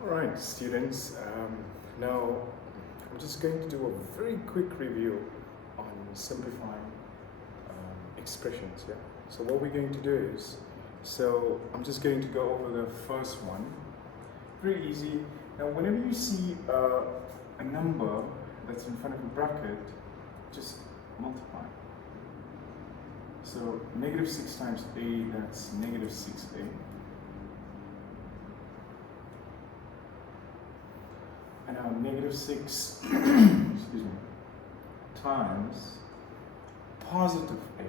Alright, students, now I'm just going to do a very quick review on simplifying expressions. Yeah. So what we're going to do is, I'm just going to go over the first one. Very easy. Now, whenever you see a number that's in front of a bracket, just multiply. So negative 6 times a, that's negative 6a. And now negative 6 excuse me, times positive 8,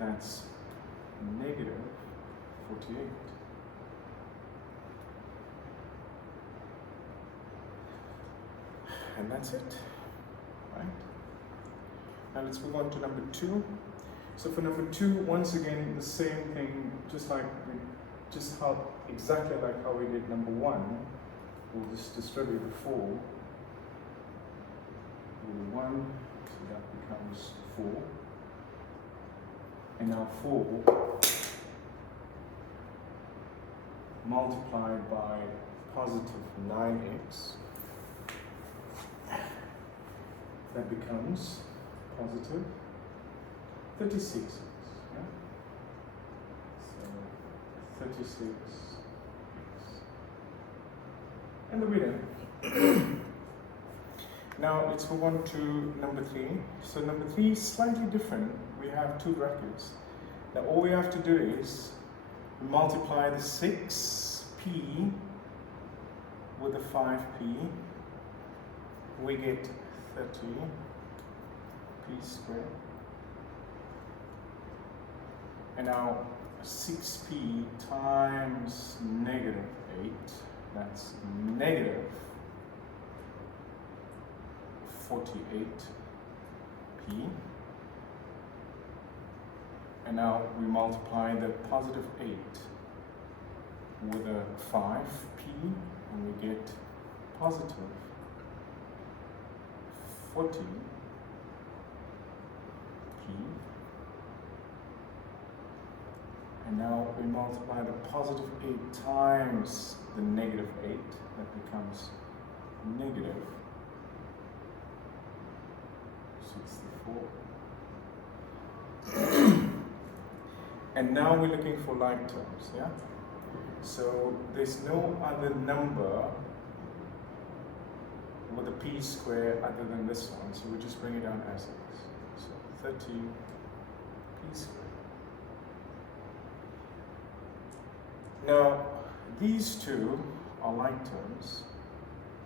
that's negative 48. And that's it, right? Now let's move on to number 2. So for number 2, once again, the same thing, exactly like how we did number 1. We'll just distribute the 4 over 1, so that becomes 4. And now 4 multiplied by positive 9x, that becomes positive 36. Yeah? So 36. And the winner. Now let's move on to number 3. So number 3 is slightly different. We have 2 brackets. Now all we have to do is multiply the 6p with the 5p. We get 30p squared. And now 6p times negative 8. That's negative 48p. And now we multiply the positive 8 with a 5p, and we get positive 40p. And now we multiply the positive 8 times the negative 8, that becomes negative 64. And now we're looking for like terms, yeah? So there's no other number with a p square other than this one, so we just bring it down as is. So 30p squared. Now, these two are like terms,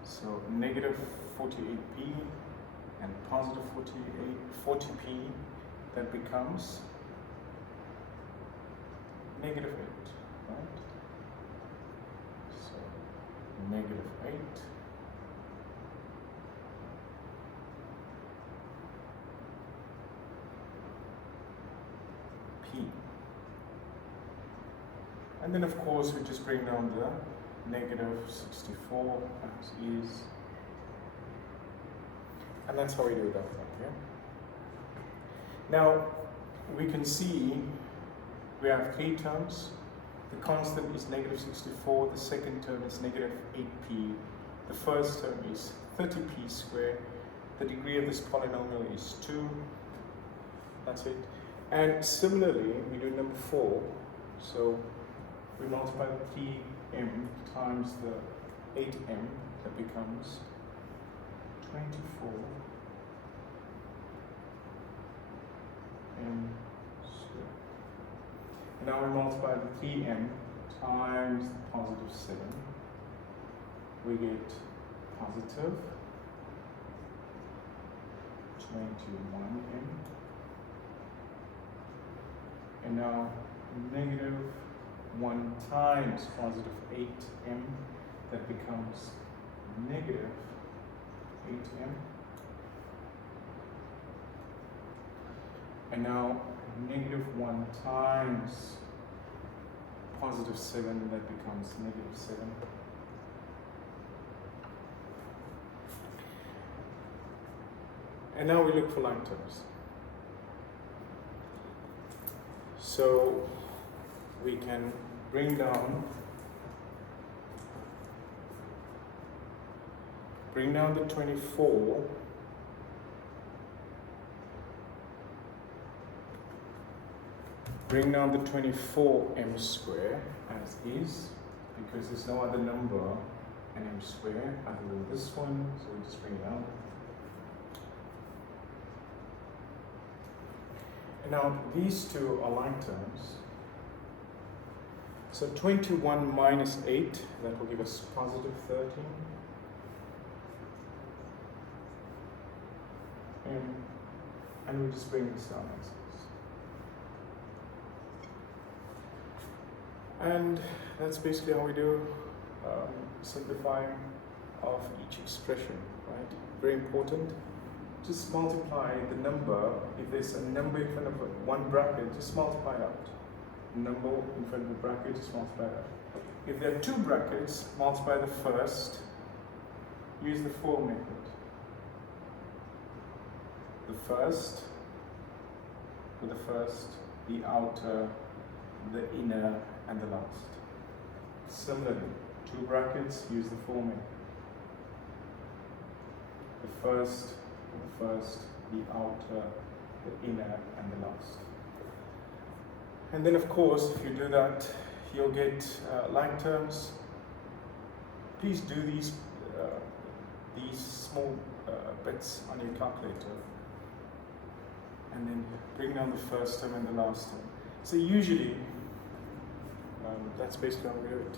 so negative 48p and positive 40p, that becomes negative 8, right? So, negative 8. P. And then of course we just bring down the negative 64 as is. And that's how we do that one, yeah? Now we can see we have 3 terms. The constant is negative 64, the second term is negative 8p, the first term is 30p squared, the degree of this polynomial is 2, that's it. And similarly, we do number 4, so we multiply the 3m times the 8m, that becomes 24m squared. And now we multiply the 3m times the positive 7. We get positive 21m. And now negative 1 times positive 8m, that becomes negative 8m. And now negative 1 times positive 7, that becomes negative 7. And now we look for like terms. So we can bring down Bring down the 24. Bring down the 24m square as is, because there's no other number in m square other than this one, so we just bring it down. And now these two are like terms. So 21 minus 8, that will give us positive 13. And we just bring this down as is. And that's basically how we do simplifying of each expression, right? Very important. Just multiply the number. If there's a number in front of one bracket, just multiply it out. Number in front of the bracket, just multiply it out. If there are two brackets, multiply the first. Use the for method. The first, with the first, the outer, the inner, and the last. Similarly, two brackets, use the for method. The first, the outer, the inner, and the last. And then, of course, if you do that, you'll get like terms. Please do these small bits on your calculator, and then bring down the first term and the last term. So usually, that's basically how we do it.